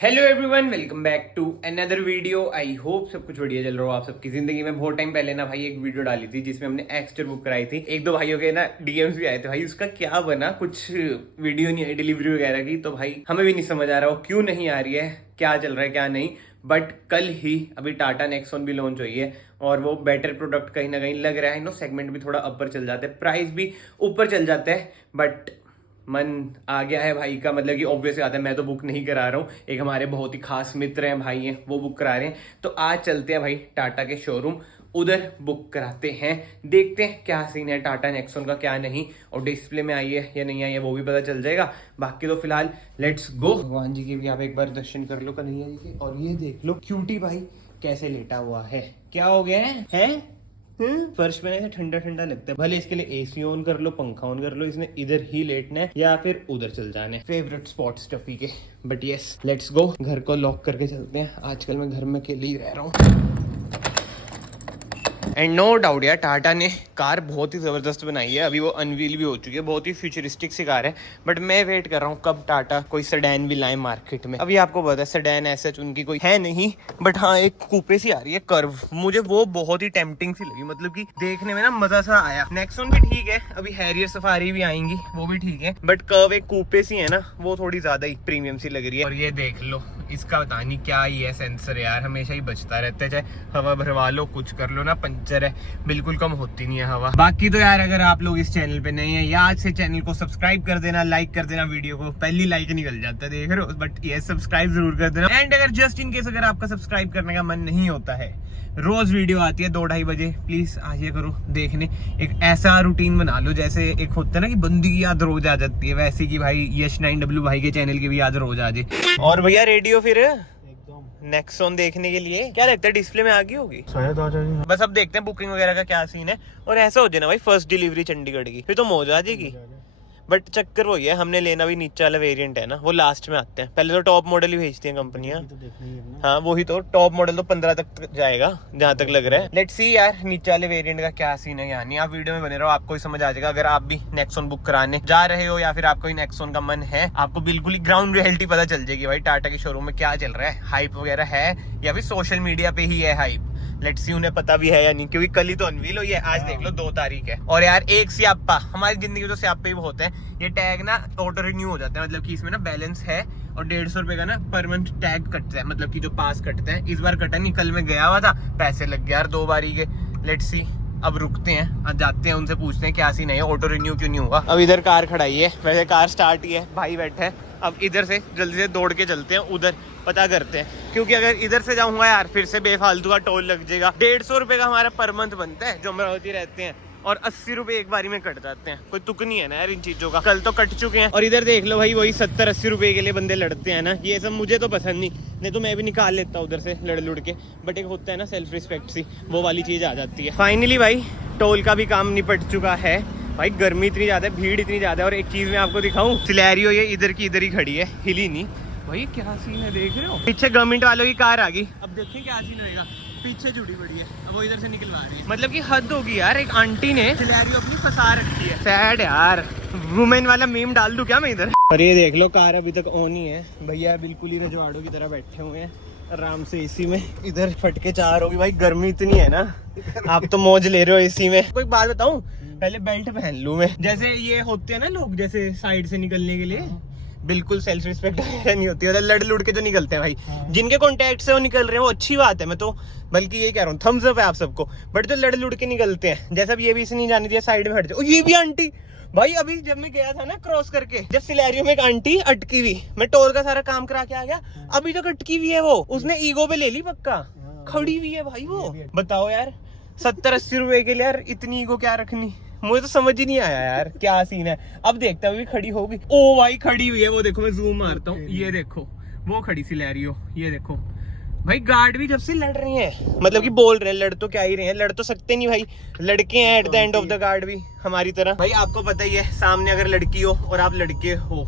Hello everyone, welcome back to another video. I hope सब कुछ बढ़िया चल रहा हो आप सबकी जिंदगी में। बहुत टाइम पहले ना भाई एक वीडियो डाली थी जिसमें हमने एक्स्टर बुक कराई थी। एक दो भाइयों के ना डीएम्स भी आए थे भाई, उसका क्या बना, कुछ वीडियो नहीं आई डिलीवरी वगैरह की। तो भाई हमें भी नहीं समझ आ रहा हो क्यों नहीं आ रही है, क्या चल रहा है क्या नहीं। बट कल ही अभी टाटा नेक्सॉन भी लॉन्च हुई है और वो बेटर प्रोडक्ट कहीं ना कहीं लग रहा है। नो सेगमेंट भी थोड़ा अपर चल जाता है, प्राइस भी ऊपर चल जाता है, बट मन आ गया है भाई का। मतलब कि ऑब्वियस आता है, मैं तो बुक नहीं करा रहा हूँ, एक हमारे बहुत ही खास मित्र हैं भाई हैं वो बुक करा रहे हैं। तो आज चलते हैं भाई टाटा के शोरूम, उधर बुक कराते हैं, देखते हैं क्या सीन है टाटा नेक्सॉन का क्या नहीं, और डिस्प्ले में आई है या नहीं आई है वो भी पता चल जाएगा। बाकी तो फिलहाल लेट्स गो। भगवान जी के भी आप एक बार दर्शन कर लो, कन्हैया जी के। और ये देख लो क्यूटी भाई कैसे लेटा हुआ है, क्या हो गया है? फर्श में ठंडा ठंडा लगता है। भले इसके लिए एसी ऑन कर लो, पंखा ऑन कर लो, इसने इधर ही लेटना है या फिर उधर चल जाने। फेवरेट स्पॉट स्टफी के। बट यस लेट्स गो, घर को लॉक करके चलते हैं। आजकल मैं घर में अकेले ही रह रहा हूँ। एंड नो डाउट यार टाटा ने कार बहुत ही जबरदस्त बनाई है। अभी वो अनवील भी हो चुकी है, बहुत ही फ्यूचरिस्टिक सी कार है। बट मैं वेट कर रहा हूँ कब टाटा कोई सेडान भी लाए मार्केट में। अभी आपको पता है सेडान ऐसे उनकी कोई है नहीं, बट हाँ एक कूपे सी आ रही है कर्व, मुझे वो बहुत ही टेम्पटिंग सी लगी। मतलब कि देखने में ना मजा सा आया। नेक्सॉन भी ठीक है, अभी हैरियर सफारी भी आएंगी वो भी ठीक है, बट कर्व एक कूपे सी है ना, वो थोड़ी ज्यादा ही प्रीमियम सी लग रही है। और ये देख लो इसका पता नहीं क्या ही है सेंसर यार, हमेशा ही बचता रहता है, चाहे हवा भरवा लो कुछ कर लो ना, पंचर है, बिल्कुल कम होती नहीं है हवा। बाकी तो यार अगर आप लोग इस चैनल पे नहीं है या आज से चैनल को सब्सक्राइब कर देना, लाइक कर देना, वीडियो को पहली लाइक निकल जाता है देख रहे हो, बट ये सब्सक्राइब जरूर कर देना। एंड अगर जस्ट इन केस अगर आपका सब्सक्राइब करने का मन नहीं होता है, रोज वीडियो आती है 2-2:30 बजे, प्लीज आइए करो देखने। एक ऐसा रूटीन बना लो जैसे एक होता है ना कि बंदी की याद रोज आ जाती है, वैसे कि भाई यश 9W भाई के चैनल की भी याद रोज आ जाए। और भैया रेडियो फिर नेक्सॉन देखने के लिए क्या लगता है डिस्प्ले में आ गई होगी शायद आ जाएगी। बस अब देखते हैं बुकिंग वगैरह का क्या सीन है। और ऐसा हो जाए ना भाई फर्स्ट डिलीवरी चंडीगढ़ की, फिर तो मौज आ जाएगी। बट चक्कर वही है, हमने लेना भी नीचे वाला वेरिएंट है ना, वो लास्ट में आते हैं। पहले तो टॉप मॉडल ही भेजती हैं कंपनियां। हाँ वही तो, टॉप मॉडल तो 15 तक जाएगा जहां तक लग रहा है। लेट्स सी यार नीचे वाले वेरिएंट का क्या सीन है। यानी आप वीडियो में बने रहो, आपको ही समझ आ जाएगा। अगर आप भी नेक्सॉन बुक कराने जा रहे हो या फिर आपको ही नेक्सॉन का मन है, आपको बिल्कुल ही ग्राउंड रियलिटी पता चल जाएगी भाई टाटा के शोरूम में क्या चल रहा है, हाइप वगैरह है या फिर सोशल मीडिया पे ही है हाइप। लेट्स सी उन्हें पता भी है या नहीं, क्योंकि कल ही तो अनवील हुई है। आज देख लो 2 तारीख है। और यार एक स्यापा, हमारी जिंदगी में तो स्यापे ही बहुत है। ये टैग ना ऑटो रिन्यू हो जाता है, मतलब कि इसमें ना बैलेंस है और 150 रुपए का ना पर मंथ टैग कटता है, मतलब कि जो पास कटता है। इस बार कटा नहीं, कल मैं गया हुआ था, पैसे लग गए यार 2 बारी के। लेट्स सी अब रुकते हैं, अब जाते हैं उनसे पूछते हैं क्या सीन है, ऑटो रिन्यू क्यों नहीं हुआ। अब इधर कार खड़ाई है, वैसे कार स्टार्ट ही है, भाई बैठे है। अब इधर से जल्दी से दौड़ के चलते हैं, उधर पता करते हैं, क्योंकि अगर इधर से जाऊंगा यार फिर से बेफालतू का टोल लग जाएगा। 150 रुपए का हमारा पर मंथ बनता है जो अमरावती रहते हैं, और 80 रुपए एक बारी में कट जाते हैं। कोई तुक नहीं है ना यार इन चीजों का, कल तो कट चुके हैं। और इधर देख लो भाई वही 70-80 रुपए के लिए बंदे लड़ते हैं ना, ये सब मुझे तो पसंद नहीं तो मैं भी निकाल लेता हूँ उधर से लड़ लुड़ के। बट एक होता है ना सेल्फ रिस्पेक्ट सी, वो वाली चीज आ जाती है। फाइनली भाई टोल का भी काम निपट चुका है। भाई गर्मी इतनी ज्यादा है, भीड़ इतनी ज्यादा है। और एक चीज मैं आपको दिखाऊं, सिलेरियो ये इधर की इधर ही खड़ी है, हिली नहीं। भाई क्या सीन है देख रहे हो, पीछे गवर्नमेंट वालों की कार आ गई। अब देखिए क्या सीन होएगा, पीछे जुड़ी पड़ी है, अब वो इधर से निकलवा रही है। मतलब कि हद होगी यार, एक आंटी ने सिलेरियो अपनी फंसा रखी है। सैड यार, वुमेन वाला मीम डाल दूं क्या मैं इधर। और ये देख लो कार अभी तक ऑन ही है, भैया बिल्कुल ही रजवाड़ों की तरह बैठे हुए हैं आराम से एसी में। इधर फटके चार होगी भाई, गर्मी इतनी है ना, आप तो मौज ले रहे हो एसी में। कोई बात बताऊं, पहले बेल्ट पहन लूं मैं, जैसे ये होते हैं ना लोग जैसे साइड से निकलने के लिए, बिल्कुल सेल्फ रिस्पेक्ट नहीं होती है, लड़ लुड़ के जो निकलते हैं भाई, जिनके कॉन्टेक्ट से वो निकल रहे हैं वो अच्छी बात है, मैं तो बल्कि ये कह रहा हूँ थम्स अप है आप सबको। बट जो लड़ लुड़ के निकलते हैं, जैसा अब ये भी इसे नहीं जाने दिया, साइड में हट जाओ। ये भी आंटी भाई, अभी जब मैं गया था ना क्रॉस करके, जब सिलेरियो में एक आंटी अटकी हुई, मैं टोल का सारा काम करा के आ गया, अभी तक अटकी हुई है वो, उसने ईगो पे ले ली पक्का, खड़ी हुई है भाई वो। बताओ यार 70-80 रुपए के लिए यार इतनी ईगो क्या रखनी, मुझे तो समझ ही नहीं आया यार क्या सीन है। अब देखता हूँ खड़ी होगी, ओ भाई खड़ी हुई है वो, देखो मैं जूम मारता हूँ, ये देखो वो खड़ी सिलेरियो, ये देखो भाई। गार्ड भी जब से लड़ रहे हैं, मतलब कि बोल रहे हैं, लड़ तो क्या ही रहे हैं, लड़ तो सकते नहीं भाई, लड़के हैं at the end of the guard भी हमारी तरह। भाई आपको पता ही है, सामने अगर लड़की हो और आप लड़के हो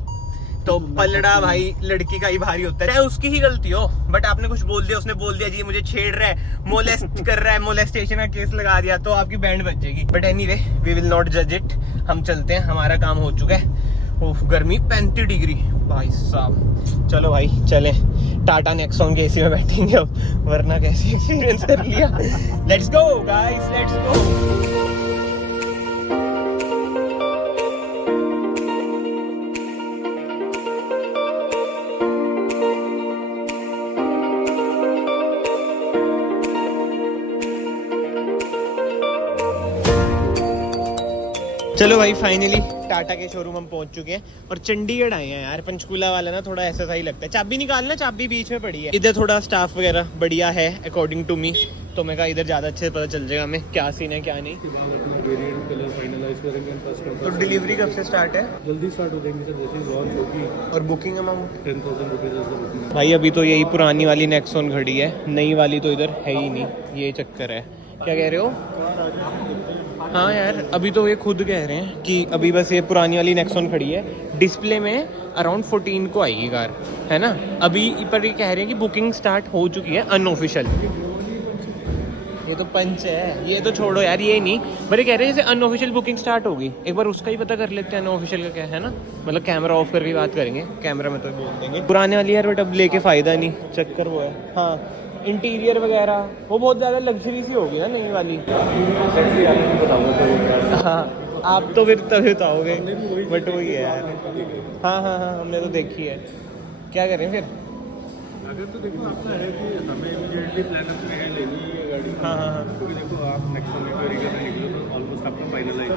तो पलड़ा भाई लड़की का ही भारी होता है, चाहे उसकी ही गलती हो। बट आपने कुछ बोल दिया, उसने बोल दिया जी मुझे छेड़ रहा है, मोलेस्ट कर रहा है, मोलेस्टेशन का केस लगा दिया, तो आपकी बैंड बच जाएगी। But anyway we will not जज इट, हम चलते हैं, हमारा काम हो चुका है। ओह गर्मी 35 डिग्री भाई साहब, चलो भाई चलें। टाटा नेक्सॉन के एसी में बैठेंगे अब, वरना कैसे एक्सपीरियंस कर लिया। Let's go guys, let's go. चलो भाई फाइनली टाटा के शोरूम हम पहुंच चुके हैं और चंडीगढ़ आए हैं यार। पंचकूला वाला ना थोड़ा ऐसा सा ही लगता है। चाबी निकालना, चाबी बीच में पड़ी है। इधर थोड़ा स्टाफ वगैरह बढ़िया है अकॉर्डिंग टू मी, तो मैं कहा इधर ज़्यादा अच्छे से पता चल जाएगा हमें क्या सीन है क्या नहीं। तो डिलीवरी कब से स्टार्ट है? जल्दी स्टार्ट हो जाएंगी सर, जैसे लॉन्च होगी। और बुकिंग अमाउंट 10,000 रुपीज़। भाई अभी तो यही पुरानी वाली नेक्सॉन खड़ी है, नई वाली तो इधर है ही नहीं, ये चक्कर है। क्या कह रहे हो? हाँ यार अभी तो ये खुद कह रहे हैं कि अभी बस ये पुरानी वाली नेक्सॉन खड़ी है, डिस्प्ले में अराउंड 14 को आएगी कार, है ना। अभी पर ये कह रहे हैं कि बुकिंग स्टार्ट हो चुकी है अनऑफिशियल। ये तो पंच है, ये तो छोड़ो यार, ये नहीं, पर ये कह रहे हैं जैसे अनऑफिशियल बुकिंग स्टार्ट होगी। एक बार उसका ही पता कर लेते हैं अनऑफिशियल का क्या है ना, मतलब कैमरा ऑफ करके बात करेंगे, कैमरा में तो बोल देंगे। पुराने वाली यार बट अब लेके फ़ायदा नहीं, चक्कर वो है। हाँ इंटीरियर वगैरह वो बहुत ज़्यादा लग्जरी सी होगी ना नई वाली। हाँ आप तो फिर तभी बताओगे, बट वही है यार। हाँ हाँ हाँ हमने तो देखी है। क्या करें फिर? अगर तो देखो आपका है कि हमें इमीडिएटली प्लान में है लेनी है गाड़ी। हाँ हाँ हाँ क्योंकि देखो आप नेक्सॉन इंक्वायरी करने निकलो तो ऑलमोस्ट आपका फाइनल है।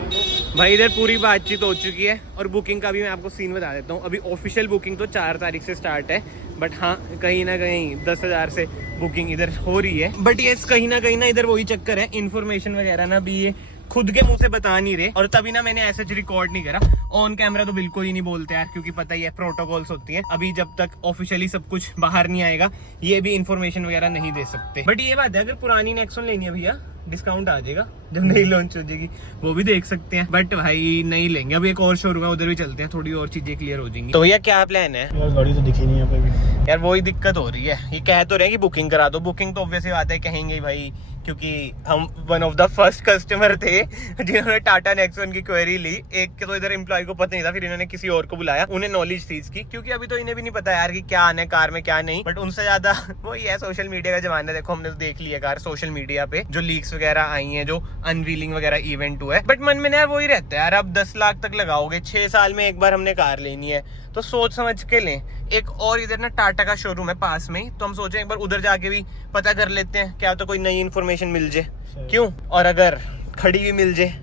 भाई इधर पूरी बातचीत हो चुकी है और बुकिंग का भी मैं आपको सीन बता देता हूँ। अभी ऑफिशियल बुकिंग तो 4 तारीख से स्टार्ट है, बट हाँ कहीं ना कहीं 10,000 से बुकिंग इधर हो रही है। बट ये कहीं ना इधर वही चक्कर है, इन्फॉर्मेशन वगैरह ना भी ये खुद के मुंह से बता नहीं रहे, और तभी ना मैंने ऐसे रिकॉर्ड नहीं करा। ऑन कैमरा तो बिल्कुल ही नहीं बोलते यार, क्योंकि पता ही है प्रोटोकॉल्स होती है। अभी जब तक ऑफिशियली सब कुछ बाहर नहीं आएगा ये भी इन्फॉर्मेशन वगैरह नहीं दे सकते। बट ये बात है अगर पुरानी नेक्सॉन लेनी है भैया डिस्काउंट आ जाएगा जब नई लॉन्च हो जाएगी, वो भी देख सकते हैं। बट भाई नहीं लेंगे, अभी एक और शोरूम है उधर भी चलते हैं, थोड़ी और चीजें क्लियर हो जाएंगी। तो भैया क्या प्लान है? यार गाड़ी तो दिखी नहीं यहाँ पे भी यार वही दिक्कत हो रही है, ये कह तो रहे हैं कि बुकिंग करा दो। बुकिंग तो ऑब्वियसली बात है कहेंगे भाई, क्योंकि हम one of the first customer थे जिन्होंने टाटा नेक्सॉन की क्वेरी ली। एक के तो इधर एम्प्लॉय को पता नहीं था, फिर इन्होंने किसी और को बुलाया, उन्हें नॉलेज थी इसकी, क्योंकि अभी तो इन्हें भी नहीं पता यार कि क्या आना है कार में क्या नहीं। बट उनसे ज्यादा वही है, सोशल मीडिया का जमाना। देखो हमने तो देख लिया कार सोशल मीडिया पे जो लीक्स वगैरह आई हैं, जो अनवीलिंग वगैरह इवेंट हुआ है। बट मन में यार वही रहता है यार, अब 10 लाख तक लगाओगे, 6 साल में एक बार हमने कार लेनी है, तो सोच समझ के लें। एक और इधर ना टाटा का शोरूम है पास में ही, तो हम सोचे एक बार उधर जाके भी पता कर लेते हैं, क्या तो कोई नई इन्फॉर्मेशन मिल जाए, क्यों, और अगर खड़ी भी मिल जाए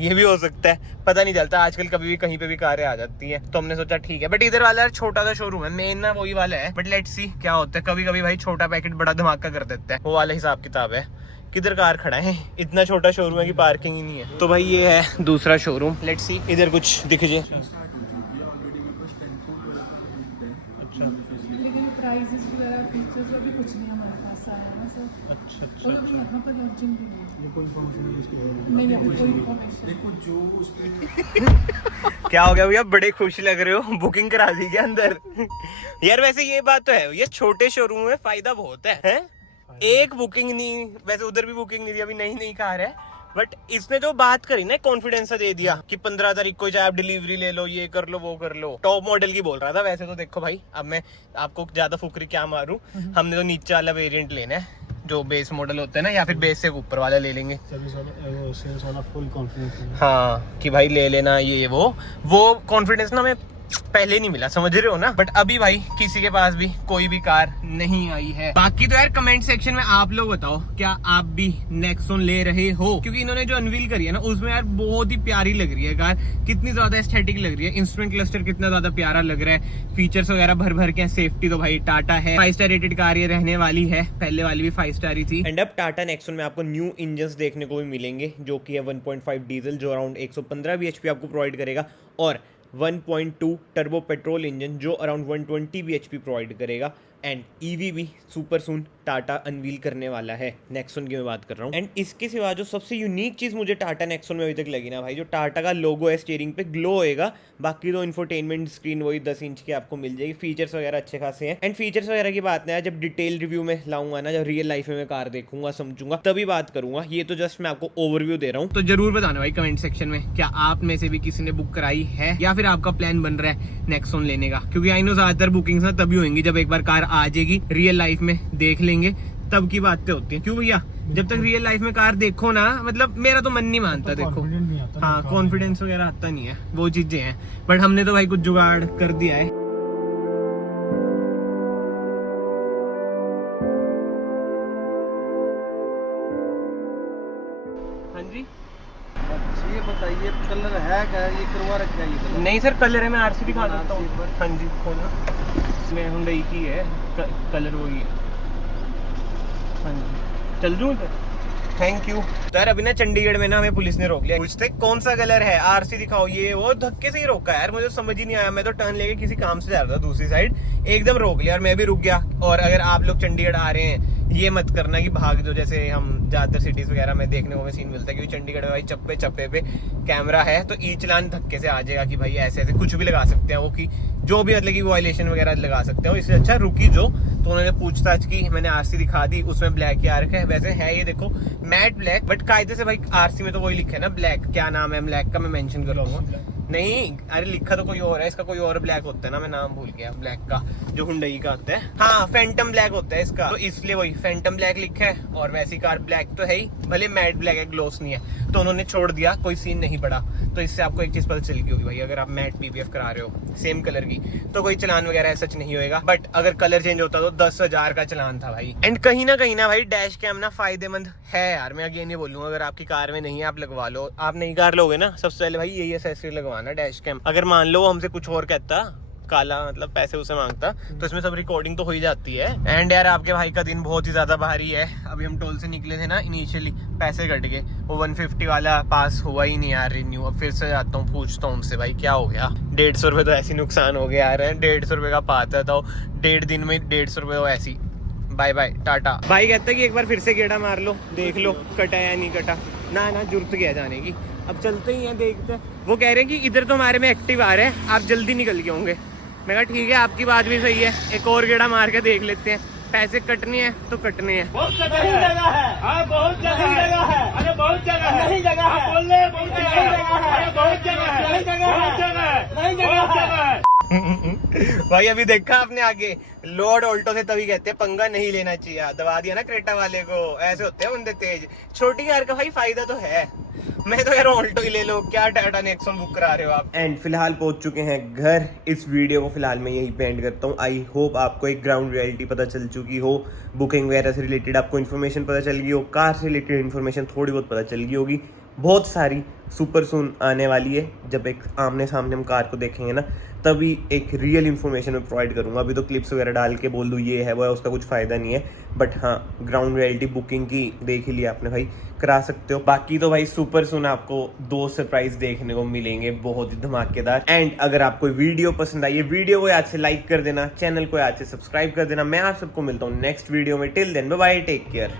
ये भी हो सकता है, पता नहीं चलता आजकल, कभी भी कहीं पे भी कारें आ जाती हैं। तो हमने सोचा ठीक है। बट इधर वाला छोटा सा शोरूम है, मेन ना वही वाला है, बट लेट्स सी क्या होता है। कभी कभी भाई छोटा पैकेट बड़ा धमाका कर देता है, वो वाला हिसाब किताब है। किधर कार खड़ा है, इतना छोटा शोरूम है कि पार्किंग ही नहीं है। तो भाई ये है दूसरा शोरूम, लेट्स सी इधर कुछ दिख जाए। लेकिन प्राइसेस वगैरह फीचर्स अभी कुछ नहीं हमारे पास आया है सर। अच्छा और अभी यहाँ पर लॉन्चिंग भी है। ये कोई इन्फॉर्मेशन नहीं है कोई इन्फॉर्मेशन। देखो जो उसमें क्या हो गया भैया, बड़े खुश लग रहे हो, बुकिंग करा दी क्या अंदर? यार वैसे ये बात तो है, ये छोटे शोरूम में फायदा बहुत है? एक बुकिंग नहीं, वैसे उधर भी बुकिंग नहीं थी, अभी नई कार है। बट इसने जो बात करी ना, कॉन्फिडेंस दे दिया कि 15 तारीख को चाहे आप डिलीवरी ले लो, ये कर लो वो कर लो। टॉप मॉडल की बोल रहा था। वैसे तो देखो भाई, अब मैं आपको ज्यादा फुकरी क्या मारूं, हमने तो नीचे वाला वेरिएंट लेना है, जो बेस मॉडल होता है ना, या फिर बेस से ऊपर वाला ले लेंगे। सेल्स वाला फुल कॉन्फिडेंस है। हाँ कि भाई ले लेना ये वो कॉन्फिडेंस ना मैं पहले नहीं मिला, समझ रहे हो ना। बट अभी भाई किसी के पास भी कोई भी कार नहीं आई है। बाकी तो यार कमेंट सेक्शन में आप लोग बताओ, क्या आप भी नेक्सॉन ले रहे हो? क्योंकि इन्होंने जो अनवील करी है ना, उसमें यार बहुत ही प्यारी लग रही है कार, कितनी ज्यादा एस्थेटिक लग रही है। इंस्ट्रूमेंट क्लस्टर कितना ज्यादा प्यारा लग रहा है, फीचर्स वगैरह भर भर के। सेफ्टी तो भाई टाटा है, 5 स्टार रेटेड कार ये रहने वाली है, पहले वाली भी 5 स्टार ही थी। एंड अब टाटा नेक्सॉन में आपको न्यू इंजन देखने को भी मिलेंगे, जो की है 1.5 डीजल, जो अराउंड 115 bhp आपको प्रोवाइड करेगा, और 1.2 टर्बो पेट्रोल इंजन जो अराउंड 120 bhp प्रोवाइड करेगा। एंड ईवी भी सुपर सून टाटा अनवील करने वाला है, नेक्सॉन की मैं बात कर रहा हूँ। एंड इसके सिवा जो सबसे यूनिक चीज़ मुझे टाटा नेक्सॉन में अभी तक लगी ना भाई, जो टाटा का लोगो है स्टीयरिंग पे ग्लो होएगा। बाकी तो इंफोटेनमेंट स्क्रीन वही 10 इंच की आपको मिल जाएगी, फीचर्स वगैरह अच्छे खासे हैं। एंड फीचर्स वगैरह की बात ना जब डिटेल रिव्यू में लाऊंगा ना, जब रियल लाइफ में मैं कार देखूंगा समझूंगा तभी बात करूंगा। ये तो जस्ट मैं आपको ओवरव्यू दे रहा हूँ। तो जरूर बताना भाई कमेंट सेक्शन में, क्या आप में से भी किसी ने बुक कराई है, या फिर आपका प्लान बन रहा है नेक्सॉन लेने का? क्योंकि आई नो ज्यादातर बुकिंग्स ना तभी होंगी जब एक बार कार आ जाएगी रियल लाइफ में देख लेंगे तब की बातें होती हैं, क्यों भैया? जब तक रियल लाइफ में कार देखो ना, मतलब मेरा तो मन नहीं मानता। देखो हाँ, कॉन्फिडेंस वगैरह आता नहीं है, वो चीजें हैं। बट हमने तो भाई कुछ जुगाड़ कर दिया है। हाँ जी, ये बताइए कलर है क्या, ये करवा रखा है ये कलर? नहीं सर, कलर है, मैं आरसी दिखा देता हूँ। हाँ जी, खोलो। मैं हुंडई की है, कलर वही है। हाँ जी, चल दूँ इधर? Thank you sir. अभी ना चंडीगढ़ में ना हमें पुलिस ने रोक लिया, पूछते कौन सा कलर है, आरसी दिखाओ, ये वो धक्के से ही रोका यार, मुझे समझ ही नहीं आया। मैं तो टर्न लेके किसी काम से जा रहा था दूसरी साइड, एकदम रोक लिया और मैं भी रुक गया। और अगर आप लोग चंडीगढ़ आ रहे हैं, ये मत करना कि भाग जो, जैसे हम ज्यादातर सिटीज वगैरह में देखने को सीन मिलता है, क्योंकि चंडीगढ़ में भाई चप्पे चप्पे पे कैमरा है, तो ई चलान धक्के से आ जाएगा कि भाई ऐसे ऐसे कुछ भी लगा सकते हैं वो, कि जो भी मतलब कि वायलेशन वगैरह लगा सकते हैं। इससे अच्छा रुकी जो, तो उन्होंने पूछताछ की, मैंने आरसी दिखा दी, उसमें ब्लैक ही आ रखा है। वैसे है ये देखो मैट ब्लैक, बट कायदे से भाई आरसी में तो वही लिखा है ना ब्लैक। क्या नाम है ब्लैक का, मैं मेंशन कर लूंगा। नहीं, अरे लिखा तो कोई और है, इसका कोई और ब्लैक होता है ना, मैं नाम भूल गया ब्लैक का, जो हुंडई का होता है। हाँ, फैंटम ब्लैक होता है इसका, तो इसलिए वही फैंटम ब्लैक लिखा है। और वैसी कार ब्लैक तो है ही, भले मैट ब्लैक है, ग्लोस नहीं है, तो उन्होंने छोड़ दिया, कोई सीन नहीं पड़ा। तो इससे आपको एक चीज पता चल गई होगी भाई, अगर आप मैट पीपीएफ करा रहे हो सेम कलर की, तो कोई चलान वगैरह सच नहीं होएगा। बट अगर कलर चेंज होता तो 10,000 का चलान था भाई। एंड कहीं ना भाई डैश कैम ना फायदेमंद है यार, मैं अगेन ये बोलूंगा, अगर आपकी कार में नहीं है आप लगवा लो। आप नई कार लोगे ना, सबसे पहले भाई यही एसेसरी लगवाना डैश कैम। अगर मान लो हमसे कुछ और कहता, काला मतलब पैसे उसे मांगता, तो इसमें सब रिकॉर्डिंग तो हो ही जाती है। एंड यार आपके भाई का दिन बहुत ही ज्यादा भारी है। अभी हम टोल से निकले थे ना, इनिशियली पैसे कट गए, वो 150 वाला पास हुआ ही नहीं यार रिन्यू। अब फिर से जाता हूँ, पूछता हूँ उनसे भाई क्या हो गया। 150 रुपये तो ऐसी नुकसान हो गया यार, 150 रुपये का पाता था, 1.5 दिन में 150 रुपये तो ऐसी। Bye bye tata. भाई कहता है कि एक बार फिर से गेड़ा मार लो, देख लो कटा या नहीं कटा। ना जरूरत क्या जाने की, अब चलते ही हैं, देखते हैं। वो कह रहे हैं कि इधर तो हमारे में एक्टिव आ रहे हैं, आप जल्दी निकल के होंगे। मैं कहा ठीक है, आपकी बात भी सही है, एक और गेड़ा मार के देख लेते हैं। पैसे कटने हैं तो कटने हैं। बहुत जगह है, हाँ बहुत जगह है, अरे बहुत जगह है, नहीं जगह है, बोल रहे बहुत जगह है, अरे बहुत जगह है, नहीं जगह है, नहीं जगह है। भाई अभी देखा आपने आगे लॉर्ड ऑल्टो से तभी कहते हैं पंगा नहीं लेना चाहिए, दबा दिया ना क्रेटा वाले को। ऐसे होते हैं बंदे तेज। छोटी कार का भाई फायदा तो है, मैं तो यार ऑल्टो ही ले लो, क्या टाटा नेक्सॉन बुक करा रहे हो आप। एंड फिलहाल पहुंच चुके हैं घर। इस वीडियो को फिलहाल मैं यही पे एंड करता हूँ। आई होप आपको एक ग्राउंड रियलिटी पता चल चुकी हो, बुकिंग वगैरह से रिलेटेड आपको इन्फॉर्मेशन पता चल गई हो, कार से रिलेटेड इन्फॉर्मेशन थोड़ी बहुत पता चल गई होगी। बहुत सारी सुपर सून आने वाली है, जब एक आमने सामने हम कार को देखेंगे ना, तभी एक रियल इन्फॉर्मेशन मैं प्रोवाइड करूंगा। अभी तो क्लिप्स वगैरह डाल के बोल दूँ ये है वो है, उसका कुछ फायदा नहीं है। बट हाँ, ग्राउंड रियलिटी बुकिंग की देख ही लिया आपने भाई, करा सकते हो। बाकी तो भाई सुपर सून आपको 2 सरप्राइज देखने को मिलेंगे, बहुत ही धमाकेदार। एंड अगर आपको वीडियो पसंद आई है, वीडियो को आज से लाइक कर देना, चैनल को आज से सब्सक्राइब कर देना। मैं आप सबको मिलता हूँ नेक्स्ट वीडियो में। Till then bye bye, take care.